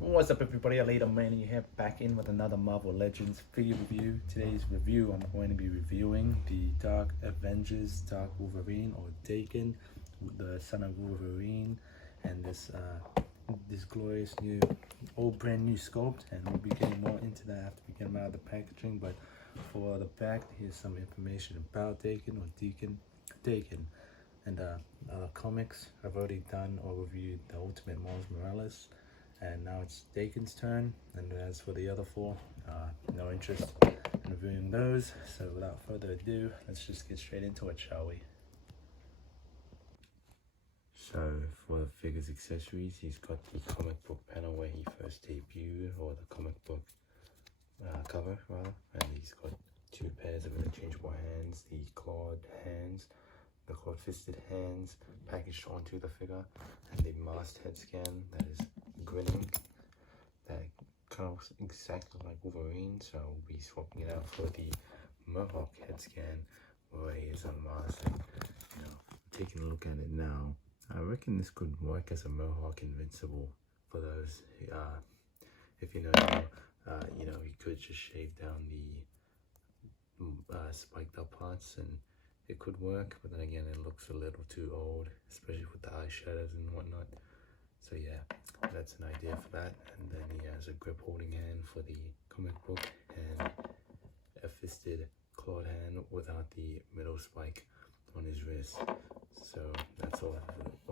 What's up, everybody? Later Manny here, back in with another Marvel Legends figure review. Today's review, I'm going to be reviewing the Dark Avengers, Dark Wolverine, or Daken, the son of Wolverine, and this glorious new, brand new sculpt. And we'll be getting more into that after we get them out of the packaging. But for the back, here's some information about Daken or Daken. And comics, I've already done or reviewed the Ultimate Miles Morales, and now it's Daken's turn. And as for the other four, no interest in reviewing those. So without further ado, let's just get straight into it, shall we? So for the figure's accessories, he's got the comic book panel where he first debuted, or the comic book cover rather, and he's got two pairs of interchangeable hands, the clawed hands, the clawed-fisted hands packaged onto the figure, and the masked head scan that is grinning, that kind of looks exactly like Wolverine. So we'll be swapping it out for the Mohawk head scan where he is unmasked. You know, taking a look at it now, I reckon this could work as a Mohawk Invincible. For those, if you know, you could just shave down the spiked up parts and it could work, but then again, it looks a little too old, especially with the eyeshadows and whatnot. So yeah, that's an idea for that. And then he has a grip holding hand for the comic book and a fisted clawed hand without the middle spike on his wrist. So that's all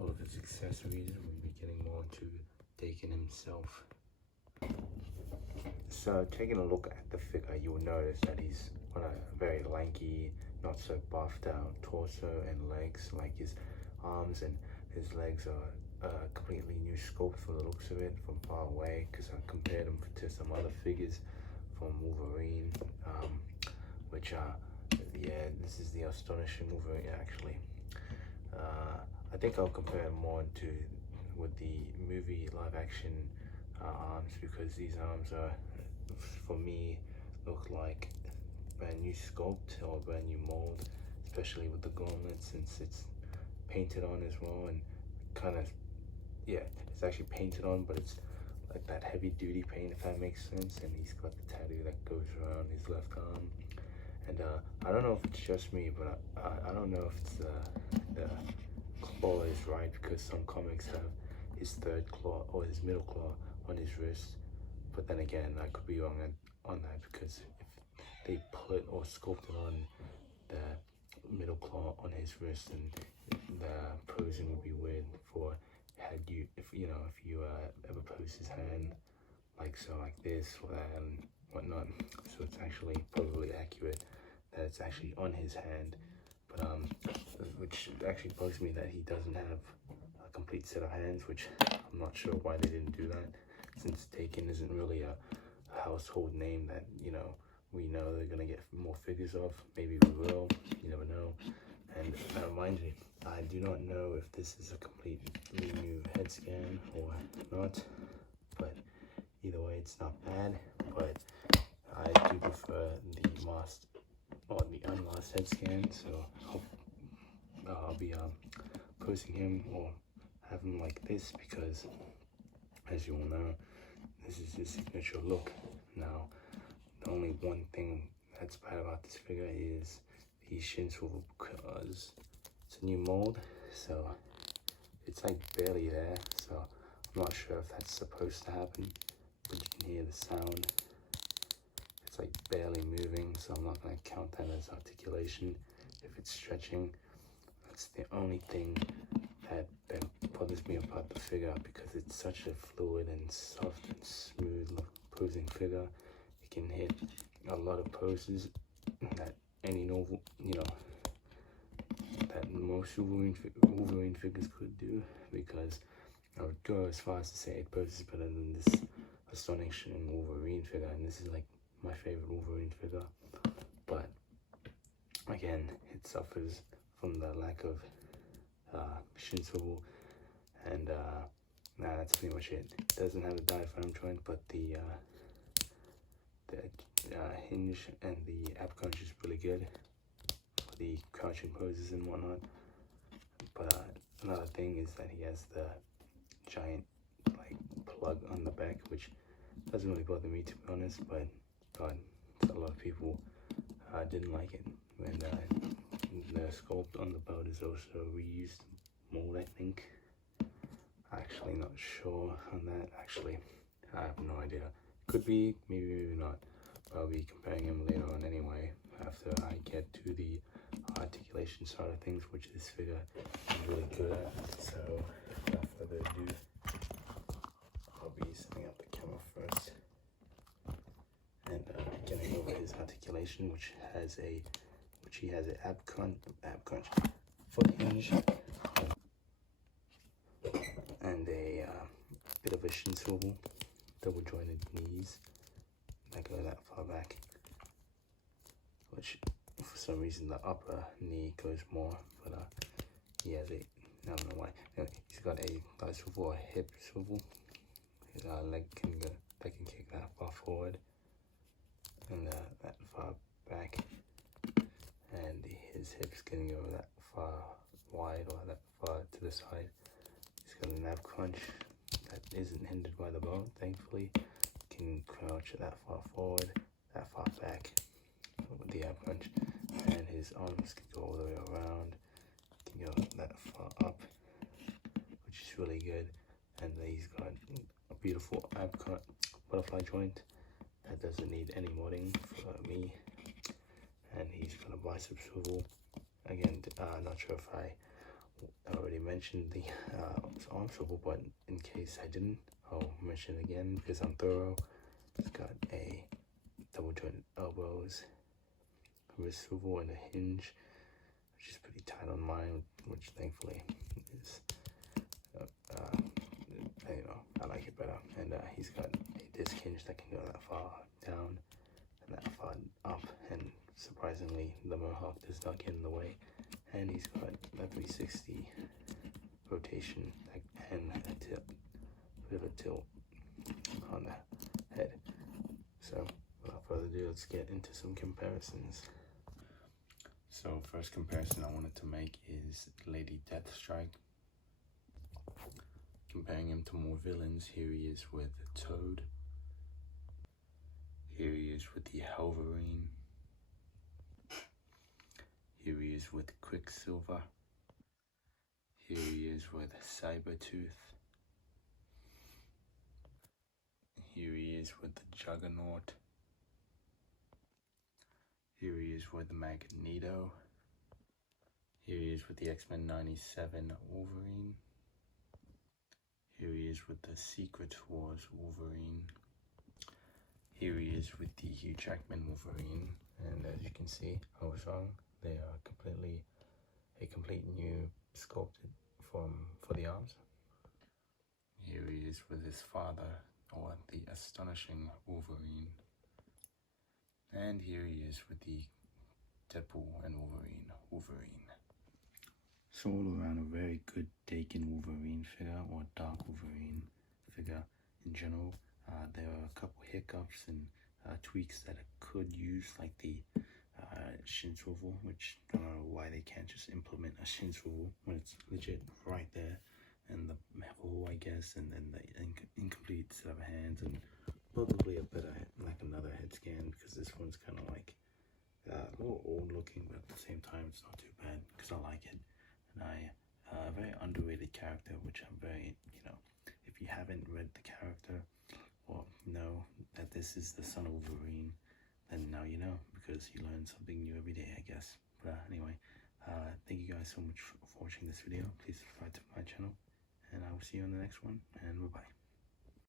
of his accessories, and we'll be getting more into Daken himself. So taking a look at the figure, you will notice that he's on a very lanky, not so buffed out torso and legs. Like his arms and his legs are a completely new sculpt for the looks of it from far away, because I compared him to some other figures from Wolverine, which yeah, this is the astonishing Wolverine actually. I think I'll compare him more with the movie live action arms, because these arms are, for me, look like brand new sculpt or brand new mold, especially with the gauntlet, since it's painted on as well. And kind of, yeah, it's actually painted on, but it's like that heavy duty paint, if that makes sense. And he's got the tattoo that goes around his left arm. And I don't know if it's just me, but I don't know if it's the claw is right, because some comics have his third claw or his middle claw on his wrist. But then again, I could be wrong on that, because if they put or sculpted on the middle claw on his wrist, and the posing would be weird for if you ever pose his hand like this or that and whatnot. So it's actually probably accurate that it's actually on his hand, but which actually bugs me that he doesn't have a complete set of hands, which I'm not sure why they didn't do that, since Daken isn't really a household name that we know they're gonna get more figures of. Maybe we will, you never know. And that reminds me, I do not know if this is a completely new head scan or not, but either way, it's not bad. But I do prefer the masked or the unmasked head scan, so I'll be posting him or have him like this, because as you all know, this is his signature look. Now, the only one thing that's bad about this figure is the shin swivel, because it's a new mold, so it's like barely there. So I'm not sure if that's supposed to happen, but you can hear the sound. It's like barely moving, so I'm not going to count that as articulation if it's stretching. That's the only thing that bothers me about the figure, because it's such a fluid and soft and smooth posing figure. It can hit a lot of poses that any novel, that most Wolverine figures could do, because I would go as far as to say it poses better than this astonishing Wolverine figure, and this is like my favorite Wolverine figure. But again, it suffers from the lack of shin swivel, and that's pretty much it. It doesn't have a diaphragm joint, but the hinge and the ab crunch is really good for the crouching poses and whatnot. But another thing is that he has the giant like plug on the back, which doesn't really bother me to be honest, but a lot of people didn't like it. And the sculpt on the belt is also reused mold, I think. Actually not sure on that. Actually, I have no idea. Could be, maybe not. I'll be comparing him later on anyway, after I get to the articulation side of things, which this figure is really good at. So without further ado, I'll be setting up the camera first and getting over his articulation, which he has an ab crunch foot hinge and a bit of a shin swivel, double jointed knees that go that far back, which for some reason the upper knee goes more, but he has a, I don't know why. Anyway, he's got a thigh swivel, a hip swivel. His leg can kick that far forward and that far back, and his hips can go that far wide or that far to the side. He's got an ab crunch that isn't hindered by the bone, thankfully. Can crouch that far forward, that far back with the ab crunch, and his arms can go all the way around, can go that far up, which is really good. And he's got a beautiful ab cut butterfly joint that doesn't need any modding for me. And he's got a bicep swivel. Again, not sure if I already mentioned the arm swivel, but in case I didn't, I'll mention it again because I'm thorough. It's got a double jointed elbows, wrist swivel, and a hinge, which is pretty tight on mine, which thankfully is, I like it better. And he's got a disc hinge that can go that far down and that far up, and surprisingly the mohawk does not get in the way. And he's got a 360 rotation and a tilt, a bit of a tilt on the head. So without further ado, let's get into some comparisons. So first comparison I wanted to make is Lady Deathstrike. Comparing him to more villains, here he is with Toad. Here he is with the Wolverine. Here he is with Quicksilver. Here he is with Cybertooth. Here he is with the Juggernaut. Here he is with Magneto. Here he is with the X-Men 97 Wolverine. Here he is with the Secret Wars Wolverine. Here he is with the Hugh Jackman Wolverine. And as you can see, I was wrong. They are a complete new sculpted for the arms. Here he is with his father, or the astonishing Wolverine. And here he is with the Deadpool and Wolverine. So all around a very good Daken Wolverine figure, or Dark Wolverine figure in general. There are a couple hiccups and tweaks that I could use, like the shin swivel, which I don't know why they can't just implement a shin swivel when it's legit right there, and the hole, I guess, and then the incomplete set of hands, and probably a better, like another head scan, because this one's kind of like a little old looking, but at the same time it's not too bad because I like it. And a very underrated character, which I'm very, if you haven't read the character or know that this is the son of Wolverine, then now you know, because you learn something new every day, I guess. But anyway, thank you guys so much for watching this video. Please subscribe to my channel, and I will see you on the next one, and bye-bye.